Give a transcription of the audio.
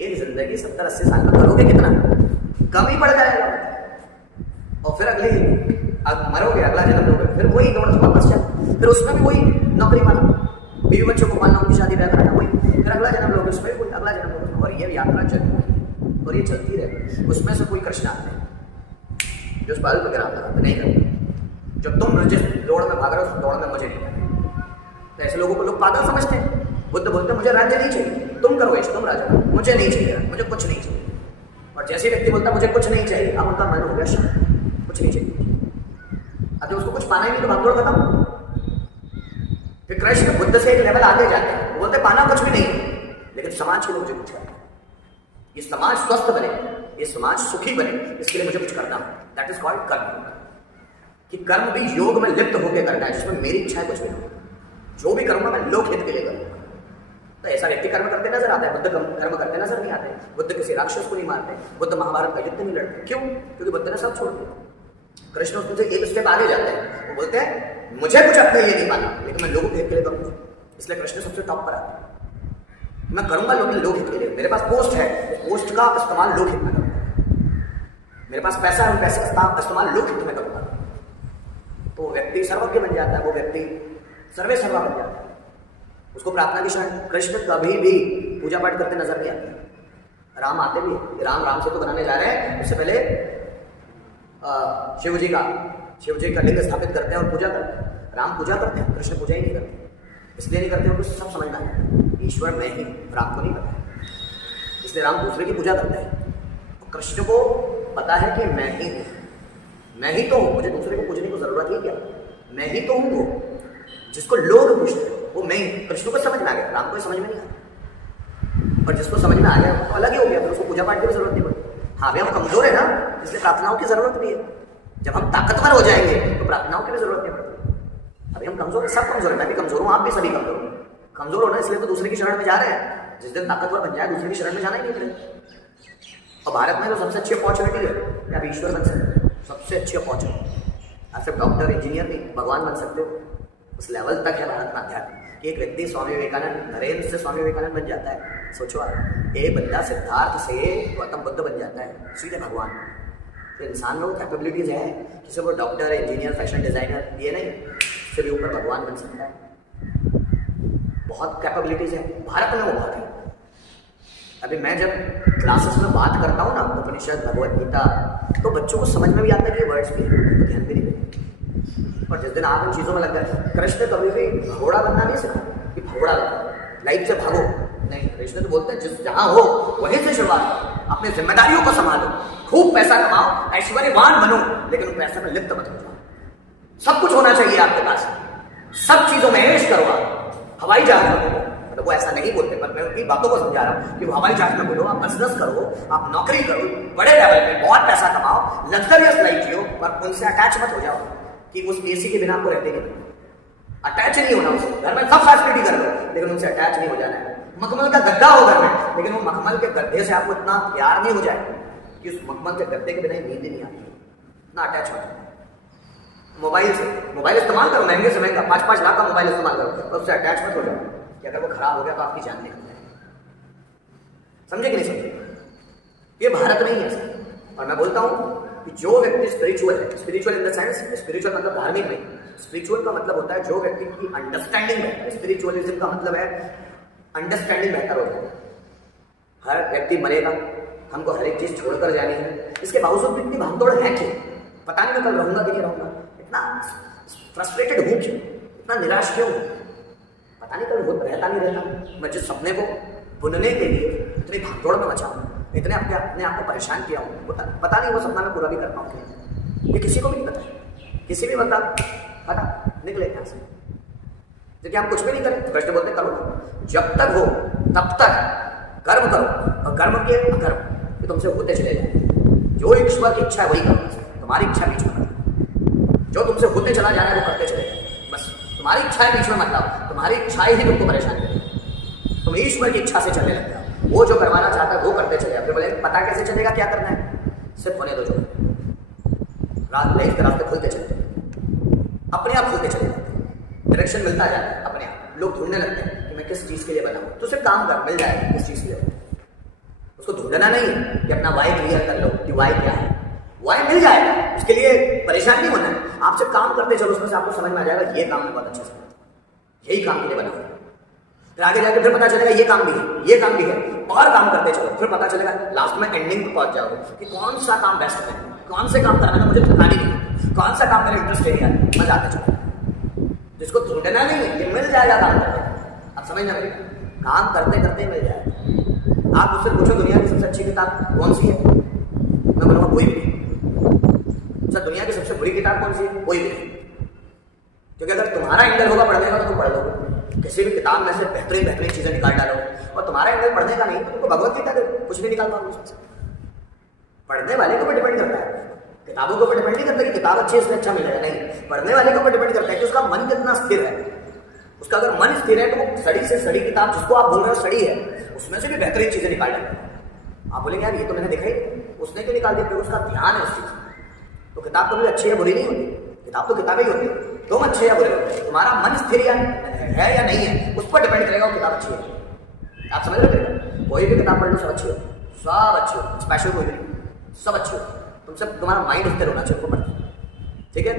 एक जिंदगी 70-80 साल में करोगे कितना? कम ही पड़ जाएगा। और फिर मरोगे, अगला जन्म लोगे, फिर वही दौड़ वापस चल, फिर उसमें भी वही नौकरी पाना, बीवी बच्चों को पालना, उनकी शादी ब्याह कराना, वही फिर अगला जन्म लोगे, उसमें कोई अगला जन्म लोगे, और ये यात्रा चलती और ये चलती रहे। उसमें से कोई कृष्ण आते हैं जो उस बाल पर गिराता है, नहीं करते। जो तुम जिस दौड़ में भाग रहे हो उस दौड़ में मुझे नहीं करना। तो ऐसे लोगों को लोग पागल समझते हैं। बुद्ध बोलते मुझे राज्य नहीं चाहिए, तुम करो ऐसे, तुम राजा, मुझे नहीं चाहिए, मुझे कुछ नहीं चाहिए। और जैसे व्यक्ति बोलता मुझे कुछ नहीं चाहिए, अब उनका मन हो गया शांत, कुछ नहीं चाहिए। अब जब उसको कुछ पाना ही नहीं तो भागदौड़ खत्म। फिर कृष्ण बुद्ध से एक लेवल आगे जाते हैं, वो बोलते पाना कुछ भी नहीं, लेकिन समाज के लिए मुझे कुछ करना है, ये समाज स्वस्थ बने, ये समाज सुखी बने, इसके लिए मुझे कुछ करना है। दैट इज कॉल्ड कर्म। कि कर्म भी योग में लिप्त होकर करना है, जिसमें मेरी इच्छा है कुछ भी नहीं, जो भी करूंगा मैं लोक हित के लिए करूंगा। तो ऐसा व्यक्ति कर्म करते नजर आता है, बुद्ध कर्म करते नजर नहीं आते। बुद्ध किसी राक्षस को नहीं मारते, बुद्ध महाभारत का युद्ध नहीं लड़ते। क्यों? क्योंकि बुद्ध ने सब छोड़ दिया। कृष्ण उसमें एक स्टेप आगे जाते हैं, वो बोलते हैं मुझे कुछ अपने लिए नहीं पाना, लेकिन मैं लोगों के हित के लिए करूंगा। इसलिए कृष्ण सबसे टॉप पर आता है। मैं करूंगा लोक हित के लिए, मेरे पास पोस्ट है, पोस्ट का इस्तेमाल लोक हित में करूंगा। मेरे पास पैसा है, पैसे का इस्तेमाल लोक हित में करूंगा। तो व्यक्ति सर्वज्ञ बन जाता है, वो व्यक्ति सर्वे सर्वा बन जाता है। उसको प्रार्थना की शरण। कृष्ण कभी भी पूजा पाठ करते नजर नहीं आते। राम आते भी है, राम से तो बनाने जा रहे हैं, उससे पहले शिव जी का लिंग स्थापित करते हैं और पूजा करते हैं। राम पूजा करते हैं, कृष्ण पूजा ही नहीं करते। इसलिए नहीं करते, उनको सब समझ में आता, ईश्वर मैं ही, राम को नहीं पता। इसलिए राम दूसरे की पूजा करते हैं। कृष्ण को पता है कि मैं ही हूँ, मैं ही तो हूँ, मुझे दूसरे को पूजने की जरूरत ही क्या, मैं ही तो हूँ। वो जिसको लोग पूछते हैं वो मैं ही। कृष्ण को समझ में आ गया, राम को समझ में नहीं आया। और जिसको समझ में आ गया वो तो अलग ही हो गया, फिर उसको पूजा पाठ की भी जरूरत नहीं पड़ती। हाँ भैया हम कमजोर है ना, इसलिए प्रार्थनाओं की जरूरत भी है। जब हम ताकतवर हो जाएंगे तो प्रार्थनाओं की भी जरूरत नहीं पड़ती। अभी हम कमजोर है, सब कमजोर है, मैं भी कमजोर हूँ, आप भी सभी कमजोर हो। कमजोर हो ना, इसलिए तो दूसरे की शरण में जा रहे हैं। जिस दिन ताकतवर बन जाए दूसरे की शरण में जाना ही नहीं पड़ेगा। और भारत में तो सबसे अच्छी अपॉर्चुनिटी है कि आप ईश्वर बन सकते हो, सबसे अच्छी अपॉर्चुनिटी। आप सिर्फ डॉक्टर इंजीनियर नहीं, भगवान बन सकते हो। उस लेवल तक है भारत में अध्यात्म कि एक व्यक्ति स्वामी विवेकानंद, नरेंद्र से स्वामी विवेकानंद बन जाता है। सोचो आप, एक बंदा सिद्धार्थ से गौतम बुद्ध बन जाता है, सीधे भगवान। तो इंसान में वो कैपेबिलिटीज है, किसी को डॉक्टर, इंजीनियर, फैशन डिजाइनर ये नहीं, इससे भी ऊपर भगवान बन सकता है। बहुत कैपेबिलिटीज है भारत में, वो बहुत है। अभी मैं जब क्लासेस में बात करता हूँ ना उपनिषद, भगवत गीता, तो बच्चों को समझ में भी आता है कि वर्ड्स भी है, तो ध्यान भी नहीं देते। और जिस दिन आप इन चीज़ों में लग गए, कृष्ण कभी भी घोड़ा बनना नहीं सिखा कि घोड़ा लाइफ से भागो, नहीं। कृष्ण तो बोलते हैं जिस जहाँ हो वहीं से शुरुआत करो, अपनी जिम्मेदारियों को संभालो, खूब पैसा कमाओ, ऐश्वर्यवान बनो, लेकिन उन पैसे में लिप्त मत हो जाओ। सब कुछ होना चाहिए आपके पास, सब चीज़ों में ऐश करो। आप हवाई जहाज में बोलो, मतलब वो ऐसा नहीं बोलते, पर मैं उनकी बातों को समझा रहा हूँ कि वो हवाई जहाज में बोलो, आप बिजनेस करो, आप नौकरी करो, बड़े लेवल पे बहुत पैसा कमाओ, लग्जरियस लाइफ जियो, पर उनसे अटैच मत हो जाओ कि उस एसी के बिना आपको रहते नहीं। अटैच नहीं होना उससे, घर में सब फैसिलिटी कर लो, लेकिन उनसे अटैच नहीं हो जाना है। मखमल का गद्दा हो घर में, लेकिन वो मखमल के गद्दे से आपको इतना प्यार नहीं हो जाए कि उस मखमल के गद्दे के बिना नींद नहीं आती, इतना अटैच हो। मोबाइल इस्तेमाल करो, महंगे से महंगा 5-5 लाख का मोबाइल इस्तेमाल करो, और उससे अटैच मत हो जाओ कि अगर वो खराब हो गया तो आपकी जान निकल जाएगी। समझे कि नहीं समझे? ये भारत नहीं है। और मैं बोलता हूँ कि जो व्यक्ति स्पिरिचुअल है, spiritual in the sense, spiritual मतलब धार्मिक नहीं, स्पिरिचुअल का मतलब होता है जो व्यक्ति की अंडरस्टैंडिंग है। स्पिरिचुअलिज्म का मतलब है अंडरस्टैंडिंग बेहतर हो जाए। हर व्यक्ति मरेगा, हमको हर एक चीज छोड़कर जानी है, इसके बावजूद भी इतनी भागदौड़ है क्यों? पता नहीं मैं कल रहूंगा कि नहीं रहूंगा, इतना फ्रस्ट्रेटेड हूँ क्यों, इतना निराश क्यों, पता नहीं कल रहता नहीं रहता। मैं जिस सपने को बुनने के लिए इतनी भागदौड़ में मचा हूँ, इतने अपने आप को परेशान किया हूँ, पता नहीं वो सपना मैं पूरा भी कर पाऊँ। ये किसी को भी नहीं पता, किसी भी बंदा पता निकले यहाँ से, क्योंकि आप कुछ भी नहीं करें। कृष्ण बोलते करो, जब तक हो तब तक कर्म करो, और कर्म के अकर्म ये तुमसे होते चले जाए। जो ईश्वर की इच्छा है वही करो, तुम्हारी इच्छा बीच में मत, जो तुमसे होते चला जाना है वो करते चले जाए। बस तुम्हारी इच्छाएं बीच में मत लाओ, तुम्हारी इच्छाएं ही तुमको परेशान करेगी। तुम ईश्वर की इच्छा से चलने लगते हो, वो जो करवाना चाहता है वो करते चले जाओ। फिर बोले पता कैसे चलेगा क्या करना है, सिर्फ होने दो, जो रात लाइफ के रास्ते खुलते चले जाते, अपने आप खुलते चले जाते, डायरेक्शन मिलता जाता है अपने आप। लोग ढूंढने लगते हैं कि मैं किस चीज़ के लिए बनाऊँ, तो सिर्फ काम कर, मिल जाएगा किस चीज़ के लिए। उसको ढूंढना नहीं है कि अपना वाई क्लियर कर लो कि वाई क्या है, वाई मिल जाएगा, उसके लिए परेशान नहीं होना है। आपसे काम करते चलो, उसमें से आपको समझ में आ जाएगा ये काम मैं बहुत अच्छे से करता हूं, यही काम के लिए बना हुआ है। फिर आगे जाके फिर पता चलेगा ये काम भी है, ये काम भी है, और काम करते चलो, फिर पता चलेगा लास्ट में एंडिंग पे पहुंच जाओगे कि कौन सा काम बेस्ट है, कौन से काम कराने में मुझे थकानी नहीं, कौन सा काम मेरा इंटरेस्ट एरिया है, मजा आते चलो। जिसको ढूंढना नहीं है ये मिल जाएगा काम करते। अब समझना मेरी, काम करते करते मिल जाएगा। आप मुझसे पूछो दुनिया की सबसे अच्छी किताब कौन सी है, मैं बोलूँगा कोई भी नहीं। सर दुनिया की सबसे बुरी किताब कौन सी है, कोई भी नहीं। क्योंकि अगर तुम्हारा एंगल होगा पढ़ने का तो तुम पढ़ लोगे, किसी भी किताब में से बेहतरीन बेहतरीन चीजें निकाल डालो, और तुम्हारा एंगल पढ़ने का नहीं तो तुमको भगवत गीता दे कुछ नहीं निकाल पाओगे उसमें। पढ़ने वाले को भी डिपेंड करता है, किताबों को डिपेंड नहीं करता कि किताब अच्छी है इसलिए अच्छा मिलेगा, नहीं, पढ़ने वाले को डिपेंड करता है कि उसका मन कितना स्थिर है। उसका अगर मन स्थिर है तो वो स्टडी से स्टडी किताब जिसको आप बोल रहे हो स्टडी है उसमें से भी बेहतरीन चीजें निकाल लेंगे। आप बोलेंगे यार ये तो मैंने देखा ही, उसने क्यों निकाल दिया, क्योंकि उसका ध्यान है उस चीज में। तो किताब कभी अच्छी या बुरी नहीं होती, किताब तो किताबें ही होती है, तुम अच्छे या बुरे होते, तुम्हारा मन स्थिर है या नहीं है उस पर डिपेंड करेगा वो किताब अच्छी है। आप समझ रहे हो, कोई भी किताब पढ़ लो सब अच्छी हो, सब अच्छी हो, स्पेशल कोई नहीं, सब अच्छी हो, तुमसे तुम्हारा माइंड स्थिर होना चाहिए उनको पढ़ते, ठीक है।